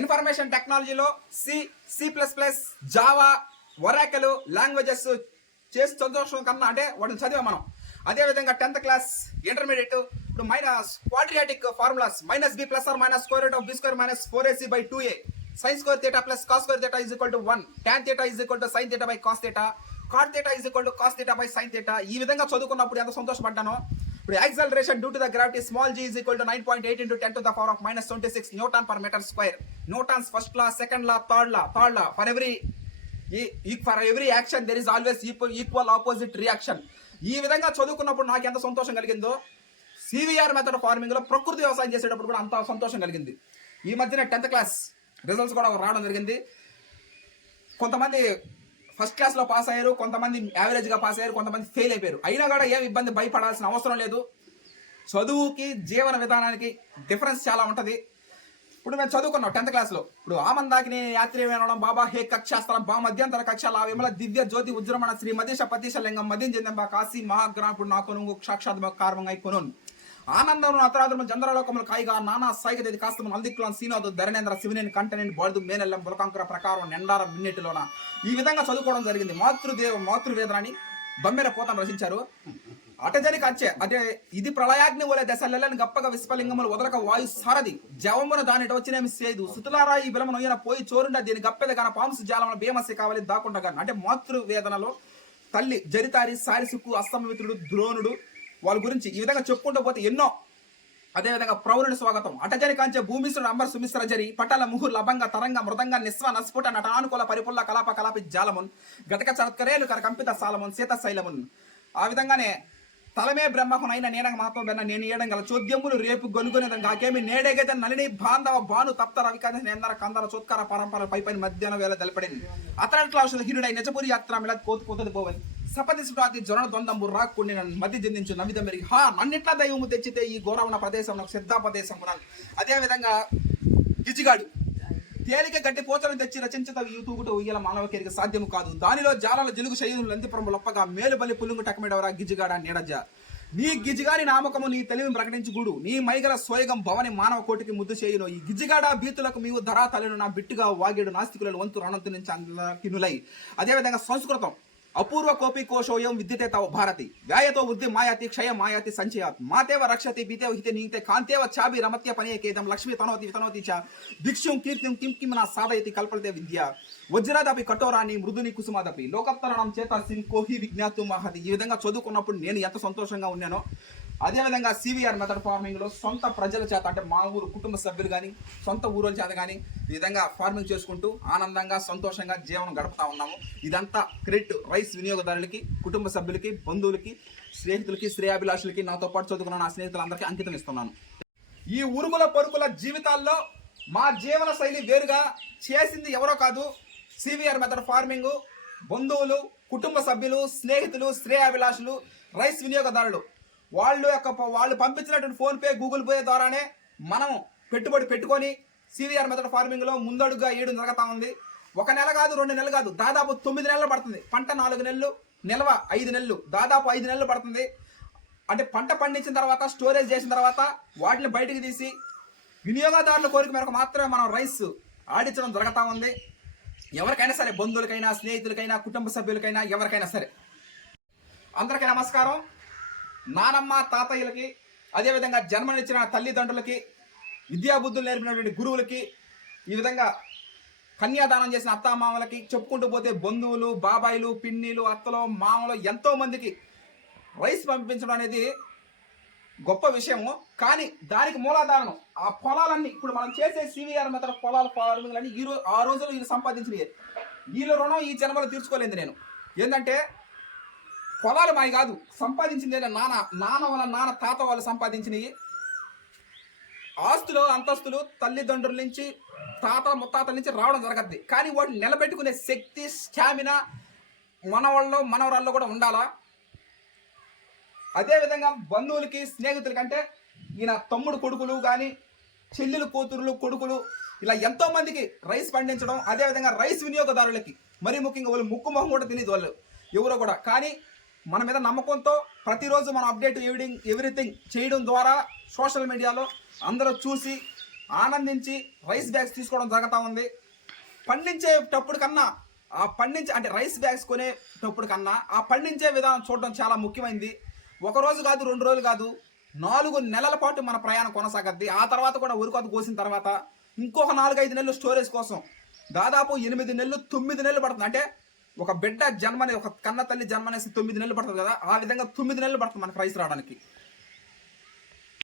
Information టెక్నాలజీలో C++, Java, Oracle languages చేసి సంతోషం కన్నా అంటే వాటిని చదివా మనం. అదేవిధంగా 10th క్లాస్ ఇంటర్మీడియట్ ఇప్పుడు quadratic formulas -b + or - (b² - 4ac/2a) sin square theta plus cos square theta is equal to 1, tan theta is equal to sin theta by cos theta, cot theta is equal to cos theta by sin theta. ఈ విధంగా చదువుకున్నప్పుడు ఎంత సంతోషపడ్డానో. ఇప్పుడు acceleration due to the gravity small g is equal to 9.8 into 10 to the power of -26 Newton per meter square. Newton's first law, second law, third law. For every action there is always equal opposite reaction. ఈ విధంగా చదువుకున్నప్పుడు నాకు ఎంత సంతోషం కలిగిందో CVR method farming లో ప్రకృతి వ్యవసాయం చేసేటప్పుడు కూడా అంత సంతోషం కలిగింది. ఈ మధ్యన 10th క్లాస్ రిజల్ట్స్ కూడా రావడం జరిగింది. కొంతమంది ఫస్ట్ క్లాస్లో పాస్ అయ్యారు, కొంతమంది యావరేజ్గా పాస్ అయ్యారు, కొంతమంది ఫెయిల్ అయిపోయారు. అయినా కూడా ఏం ఇబ్బంది భయపడాల్సిన అవసరం లేదు. చదువుకి జీవన విధానానికి డిఫరెన్స్ చాలా ఉంటుంది. ఇప్పుడు మేము చదువుకున్నాం 10th క్లాస్లో. ఇప్పుడు ఆమందాకిని యాత్రి వినడం బాబా హే కక్షాస్త్రం బా మధ్యంతర కక్షల విమల దివ్య జ్యోతి ఉజ్రమణ శ్రీ మదీష పతీష లింగం మదీన్ చెందింబా కాశీ మహాగ్రహం ఇప్పుడు నాకు నువ్వు సాక్షాత్ కారణం అయిపోను ఆనందం అతరాదులు చంద్రలోకములు కాయిగా నానా సాయిగది కాస్తము నల్దిక్కులను సీనోదు ధరణేంద్ర శివనేని కంటనేని బాడుదు మేనెల్లం బులకంకుర ప్రకారం నిండార మిన్నెటిలోన ఈ విధంగా చదువుకోవడం జరిగింది. మాతృవేదనాన్ని బమ్మెర పోతను రచించారు. అటజనికి అచ్చే అదే ఇది ప్రళయాగ్ని ఓలే దశలని గప్పగా విశ్వలింగములు వదలక వాయు సారది జవమున దానిట వచ్చినేమి సేదు సుతులారా ఈ బిలము నొయ్యన పోయి చోరుండ దీని గప్పెద గాన పాంసు జాలమున భీమస్య కావాలి దాకుండా గాను. అంటే మాతృవేదనలో తల్లి జరితారి సారిసుక్కు అస్తమిత్రుడు ద్రోణుడు వాళ్ళ గురించి ఈ విధంగా చెప్పుకుంటూ పోతే ఎన్నో. అదేవిధంగా ప్రౌరుని స్వాగతం అటజని కాంచే భూమిశ్రుడు అంబర్ సుమిశ్ర జరి పటల ముహుర్ లభంగ తరంగ మృదంగ నిస్వ నస్ఫుట నటానుకూల పరిపుల్ల కలాపి జాలమున్ గతక చరత్కరేలు కర కంపిత సాలమున్ సీత శైలమున్. ఆ విధంగానే తలమే బ్రహ్మకునైన నేనగ మాత్రం బెన్న నేను ఏడం గల చోద్యములు రేపు గొనుగొనేదని ఆకేమి నేడేగైతే నలిని బాంధవ భాను తప్త రవికాంత నేందర కందర చోత్కర పరంపర పైపైన మధ్యాహ్నం వేళ తెలపడింది. అతనట్ల హీనుడై నిజపురి యాత్ర మిల కోతుపోతుంది పోవని సపదిశుడాది జ్వరణ ద్వందంబు రాక్కుండి నన్ను మధ్య చెందించు నవిధ మెరిగి నన్నిట్లా దైవము తెచ్చితే ఈ ఘోరవన ప్రదేశం నాకు సిద్ధాపదేశం కొనాలి. అదేవిధంగా గిజిగాడు తేలిక గడ్డి పోచలను తెచ్చి రచించత యూతూగుట ఉయ్యల మానవకేరికి సాధ్యము కాదు. దానిలో జాలల జలుగు శైలు లంతిపురము లొప్పగా మేలుబలి పుల్లుంగు టకమిడవరా గిజిగాడ నీడజ నీ గిజిగాని నామకము నీ తెలివిని ప్రకటించుగుడు నీ మైగల సోయగం భవని మానవ కోటికి ముద్దు చేయును. ఈ గిజిగాడ బీతులకు మీవు ధరా తలను నా బిట్టుగా వాగేడు నాస్తికులను వంతు రణంతు నుంచి అందకినులై. అదేవిధంగా సంస్కృతం అపూర్వ కోపి కోశోయం విద్యతే తవ భారతి వ్యాయతో వృద్ధి మాయాతి క్షయ మాయాతి సంచయాత్ మాతేవ రక్షతి బీతేవ హితే నీతే కాంతేవ చాబి రమత్య పనేకేదం లక్ష్మి తనోతి వితనోతి చ భిక్షుం కీర్తిం కిం కిం నా సాధయతి కల్పలతే విద్య వజ్రాదపి కఠోరాన్ని మృదుని కుసుమాదపి లోకత్తరణం చేత సింకోహి విజ్ఞాతు మహతి. ఈ విధంగా చదువుకున్నప్పుడు నేను ఎంత సంతోషంగా ఉన్నానో. అదేవిధంగా సివిఆర్ మెథడ్ ఫార్మింగ్ లో సొంత ప్రజల చేత అంటే మా ఊరు కుటుంబ సభ్యులు కానీ సొంత ఊరుల చేత కానీ ఈ విధంగా ఫార్మింగ్ చేసుకుంటూ ఆనందంగా సంతోషంగా జీవనం గడుపుతా ఉన్నాము. ఇదంతా క్రెడిట్ రైస్ వినియోగదారులకి, కుటుంబ సభ్యులకి, బంధువులకి, స్నేహితులకి, శ్రేయాభిలాషులకి, నాతో పాటు చదువుకున్న నా స్నేహితులందరికీ అంకితం ఇస్తున్నాను. ఈ ఉరుముల పరుకుల జీవితాల్లో మా జీవన శైలి వేరుగా చేసింది ఎవరో కాదు, సివిఆర్ మెథడ్ ఫార్మింగ్. బంధువులు, కుటుంబ సభ్యులు, స్నేహితులు, శ్రేయాభిలాషులు, రైస్ వినియోగదారులు వాళ్ళు పంపించినటువంటి ఫోన్పే, గూగుల్ పే ద్వారానే మనం పెట్టుబడి పెట్టుకొని సివిఆర్ మెథడ్ ఫార్మింగ్లో ముందడుగుగా ఏడు జరుగుతూ ఉంది. 1 నెల కాదు, 2 నెలలు కాదు, దాదాపు 9 నెలలు పడుతుంది. పంట 4 నెలలు, నిల్వ 5 నెలలు, దాదాపు 5 నెలలు పడుతుంది. అంటే పంట పండించిన తర్వాత స్టోరేజ్ చేసిన తర్వాత వాటిని బయటికి తీసి వినియోగదారుల కోరిక మేరకు మాత్రమే మనం రైస్ ఆడించడం జరుగుతూ ఉంది. ఎవరికైనా సరే, బంధువులకైనా, స్నేహితులకైనా, కుటుంబ సభ్యులకైనా, ఎవరికైనా సరే అందరికీ నమస్కారం. నానమ్మ తాతయ్యలకి, అదేవిధంగా జన్మనిచ్చిన తల్లిదండ్రులకి, విద్యాబుద్ధులు నేర్పినటువంటి గురువులకి, ఈ విధంగా కన్యాదానం చేసిన అత్తామామలకి, చెప్పుకుంటూ పోతే బంధువులు, బాబాయిలు, పిన్నిలు, అత్తలు, మామలు ఎంతో మందికి రైస్ పంపించడం అనేది గొప్ప విషయము. కానీ దానికి మూలాధారం ఆ పొలాలన్నీ ఇప్పుడు మనం చేసే సివిఆర్ మెథడ్ పొలాల ఫార్మింగ్లన్నీ ఆ రోజుల్లో వీళ్ళు సంపాదించినవి. వీళ్ళ రుణం ఈ జన్మలో తీర్చుకోలేదు నేను. ఏంటంటే పొలాలు మావి కాదు, సంపాదించింది నాన్న తాత వాళ్ళు సంపాదించినవి. ఆస్తులు, అంతస్తులు తల్లిదండ్రుల నుంచి, ముత్తాతల నుంచి రావడం జరగద్ది. కానీ వాటిని నిలబెట్టుకునే శక్తి, స్టామినా మనవరాల్లో కూడా ఉండాలా. అదేవిధంగా బంధువులకి, స్నేహితులకి అంటే ఈయన తమ్ముడు కొడుకులు కానీ, చెల్లెలు కూతురులు కొడుకులు, ఇలా ఎంతో మందికి రైస్ పండించడం. అదేవిధంగా రైస్ వినియోగదారులకి మరీ ముఖ్యంగా వాళ్ళు ముక్కు మొహం కూడా తెలియదు వాళ్ళు ఎవరో కూడా. కానీ మన మీద నమ్మకంతో ప్రతిరోజు మనం అప్డేట్ ఎవ్రీథింగ్ చేయడం ద్వారా సోషల్ మీడియాలో అందరూ చూసి ఆనందించి రైస్ బ్యాగ్స్ తీసుకోవడం జరుగుతూ ఉంది. పండించేటప్పుడు కన్నా అంటే రైస్ బ్యాగ్స్ కొనేటప్పుడు కన్నా ఆ పండించే విధానం చూడడం చాలా ముఖ్యమైనది. ఒక రోజు కాదు, 2 రోజులు కాదు, 4 నెలల పాటు మన ప్రయాణం కొనసాగద్ది. ఆ తర్వాత కూడా ఉరికొత కోసిన తర్వాత ఇంకొక 4-5 నెలలు స్టోరేజ్ కోసం దాదాపు 8 నెలలు 9 నెలలు పడుతుంది. అంటే ఒక బిడ్డ జన్మని, ఒక కన్న తల్లి జన్మనేసి 9 నెలలు పడుతుంది కదా, ఆ విధంగా 9 నెలలు పడుతుంది మనకు రైస్ రావడానికి.